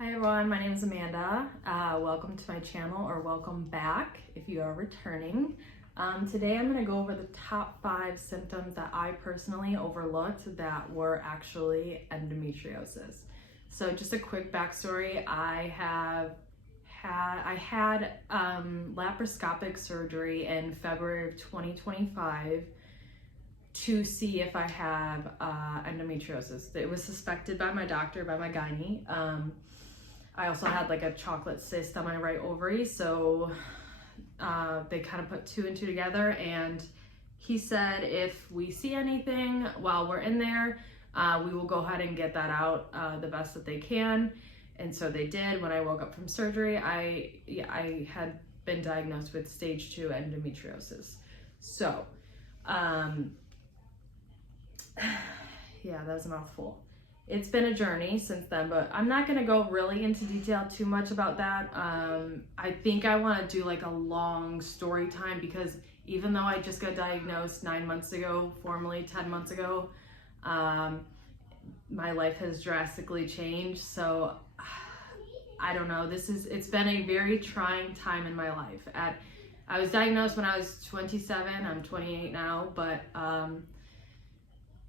Hi everyone, my name is Amanda. Welcome to my channel, or welcome back if you are returning. Today I'm going to go over the top 5 symptoms that I personally overlooked that were actually endometriosis. So just a quick backstory, I had laparoscopic surgery in February of 2025 to see if I have endometriosis. It was suspected by my doctor, by my gynae. I also had like a chocolate cyst on my right ovary, so they kind of put 2 and 2 together, and he said if we see anything while we're in there, we will go ahead and get that out the best that they can. And so they did. When I woke up from surgery, I had been diagnosed with stage 2 endometriosis. So yeah, that was a mouthful. It's been a journey since then, but I'm not gonna go really into detail too much about that. I think I wanna do like a long story time, because even though I just got diagnosed 9 months ago, formally 10 months ago, my life has drastically changed. So I don't know, it's been a very trying time in my life. I was diagnosed when I was 27, I'm 28 now, but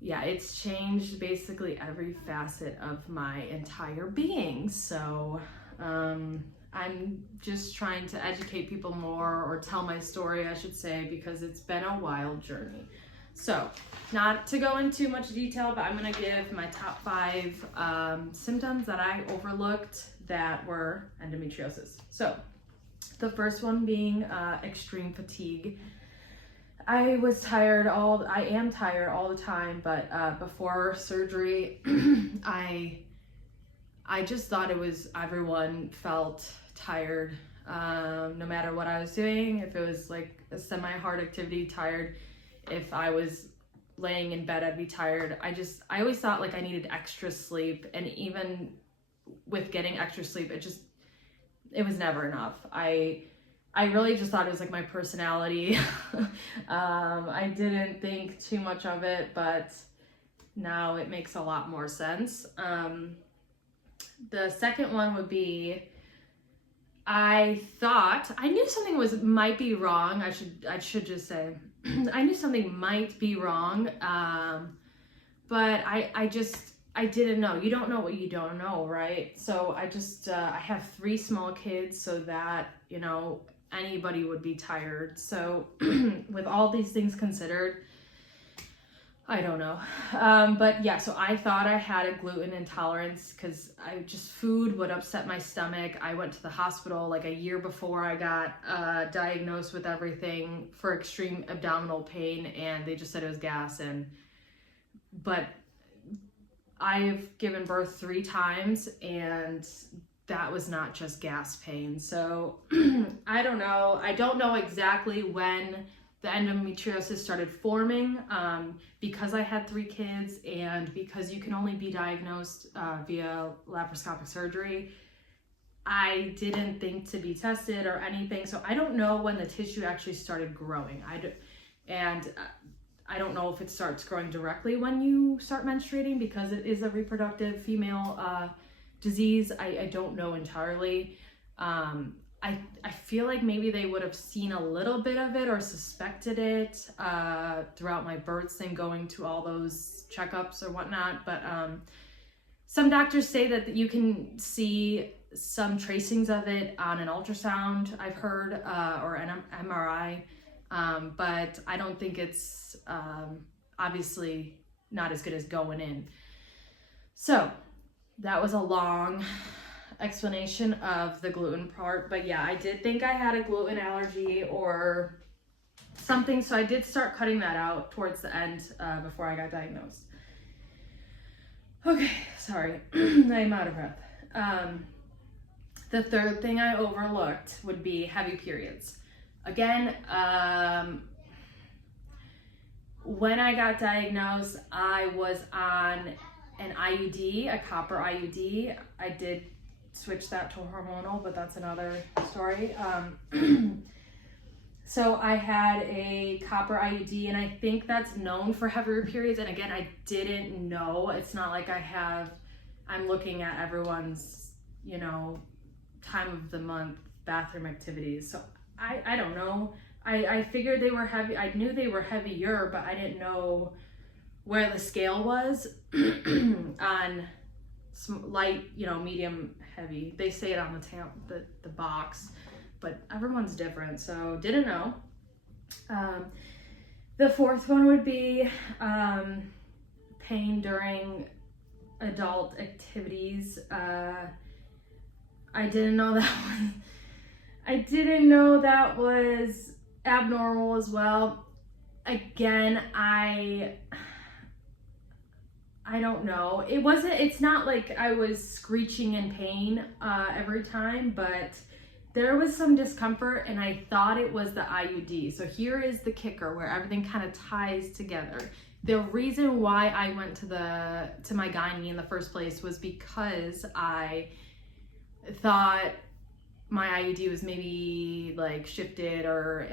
yeah, it's changed basically every facet of my entire being. So I'm just trying to educate people more, or tell my story, I should say, because it's been a wild journey. So not to go into much detail, but I'm gonna give my top 5 symptoms that I overlooked that were endometriosis. So the first one being extreme fatigue. I am tired all the time, but before surgery, I just thought everyone felt tired, no matter what I was doing. If it was like a semi-hard activity, tired. If I was laying in bed, I'd be tired. I always thought like I needed extra sleep, and even with getting extra sleep, it was never enough. I really just thought it was like my personality. I didn't think too much of it, but now it makes a lot more sense. The second one would be, I knew something might be wrong. I should just say, I knew something might be wrong, but I didn't know. You don't know what you don't know, right? So I have 3 small kids, so that, you know, anybody would be tired. So with all these things considered, I don't know. But yeah, so I thought I had a gluten intolerance, because food would upset my stomach. I went to the hospital like a year before I got diagnosed with everything for extreme abdominal pain, and they just said it was gas. But I've given birth 3 times, and that was not just gas pain. So I don't know. I don't know exactly when the endometriosis started forming, because I had 3 kids, and because you can only be diagnosed via laparoscopic surgery. I didn't think to be tested or anything. So I don't know when the tissue actually started growing. I don't know if it starts growing directly when you start menstruating, because it is a reproductive female disease. I don't know entirely. I feel like maybe they would have seen a little bit of it or suspected it throughout my births and going to all those checkups or whatnot. But some doctors say that you can see some tracings of it on an ultrasound, I've heard, or an MRI. But I don't think it's obviously not as good as going in. So that was a long explanation of the gluten part, but yeah, I did think I had a gluten allergy or something, so I did start cutting that out towards the end before I got diagnosed. Okay, sorry, I'm out of breath. The third thing I overlooked would be heavy periods. Again, when I got diagnosed, I was on an IUD, a copper IUD. I did switch that to hormonal, but that's another story. So I had a copper IUD, and I think that's known for heavier periods. And again, I didn't know. It's not like I'm looking at everyone's you know, time of the month bathroom activities. So I don't know. I figured they were heavy. I knew they were heavier, but I didn't know where the scale was on light, you know, medium, heavy. They say it on the box, but everyone's different, so didn't know. The fourth one would be pain during adult activities. I didn't know that was abnormal as well. Again, I don't know. It's not like I was screeching in pain every time, but there was some discomfort and I thought it was the IUD. So here is the kicker where everything kind of ties together. The reason why I went to my gynae in the first place was because I thought my IUD was maybe like shifted or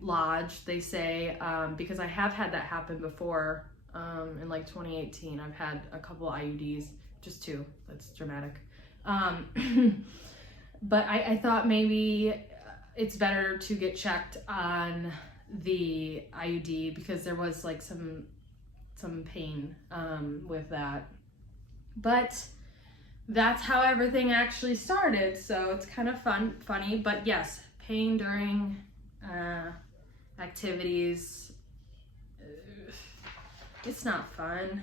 lodged, they say, because I have had that happen before. In like 2018, I've had a couple IUDs, just 2, that's dramatic. But I thought maybe it's better to get checked on the IUD because there was like some pain with that. But that's how everything actually started, so it's kind of funny. But yes, pain during activities, it's not fun.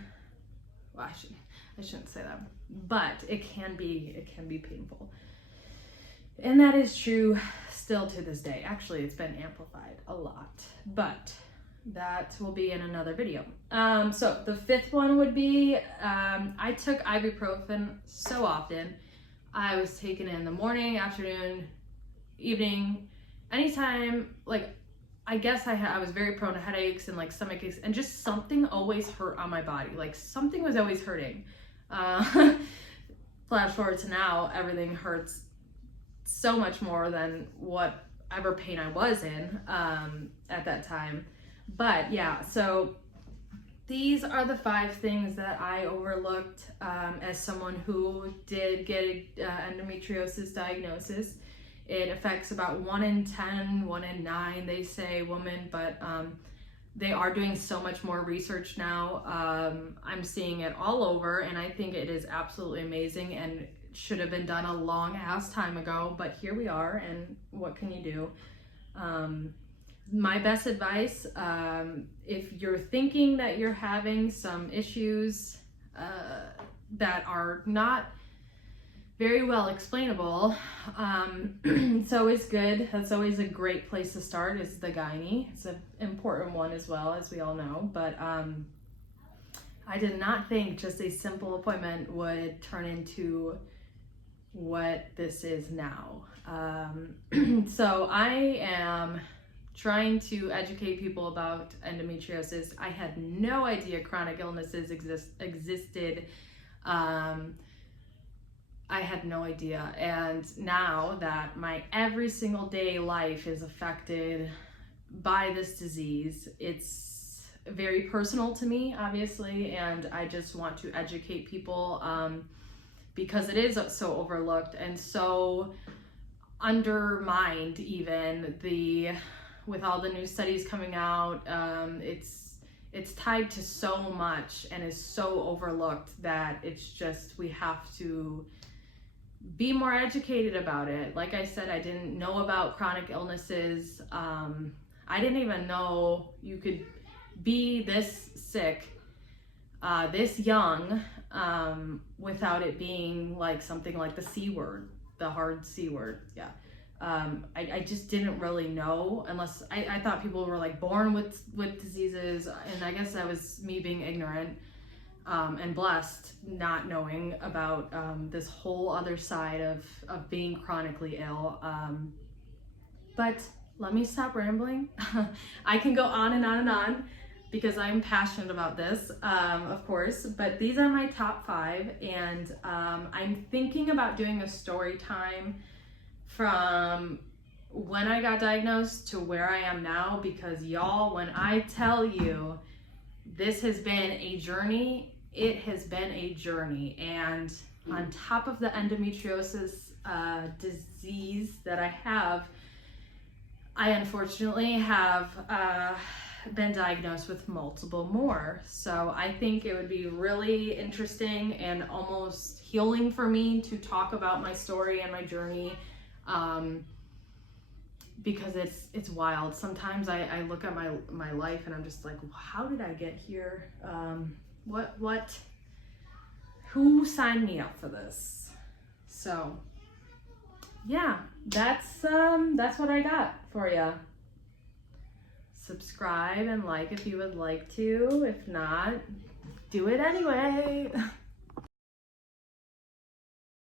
Well, I shouldn't say that, but it can be painful. And that is true still to this day. Actually, it's been amplified a lot, but that will be in another video. So the fifth one would be, I took ibuprofen so often. I was taking it in the morning, afternoon, evening, anytime. Like, I guess I was very prone to headaches and like stomach aches, and just something always hurt on my body. Like something was always hurting. Flash forward to now, everything hurts so much more than whatever pain I was in at that time. But yeah, so these are the 5 things that I overlooked as someone who did get an endometriosis diagnosis. It affects about 1 in 10, 1 in 9, they say, women, but they are doing so much more research now. I'm seeing it all over, and I think it is absolutely amazing and should have been done a long ass time ago, but here we are, and what can you do? My best advice, if you're thinking that you're having some issues that are not very well explainable, so it's good. That's always a great place to start, is the gynae. It's an important one as well, as we all know, but I did not think just a simple appointment would turn into what this is now. So I am trying to educate people about endometriosis. I had no idea chronic illnesses existed. I had no idea, and now that my every single day life is affected by this disease, it's very personal to me, obviously, and I just want to educate people because it is so overlooked and so undermined, even with all the new studies coming out. It's tied to so much and is so overlooked that it's just, we have to be more educated about it. Like I said, I didn't know about chronic illnesses. I didn't even know you could be this sick, this young, without it being like something like the C word, the hard C word. Yeah. I just didn't really know, unless I thought people were like born with diseases, and I guess that was me being ignorant and blessed, not knowing about this whole other side of being chronically ill. But let me stop rambling. I can go on and on and on because I'm passionate about this, of course, but these are my top 5, and I'm thinking about doing a story time from when I got diagnosed to where I am now, because y'all, when I tell you this has been a journey, it has been a journey, and on top of the endometriosis disease that I have, I unfortunately have been diagnosed with multiple more. So I think it would be really interesting and almost healing for me to talk about my story and my journey, because it's wild. Sometimes I look at my life and I'm just like, how did I get here? Who signed me up for this? So yeah, that's what I got for you. Subscribe and like if you would like to. If not, do it anyway.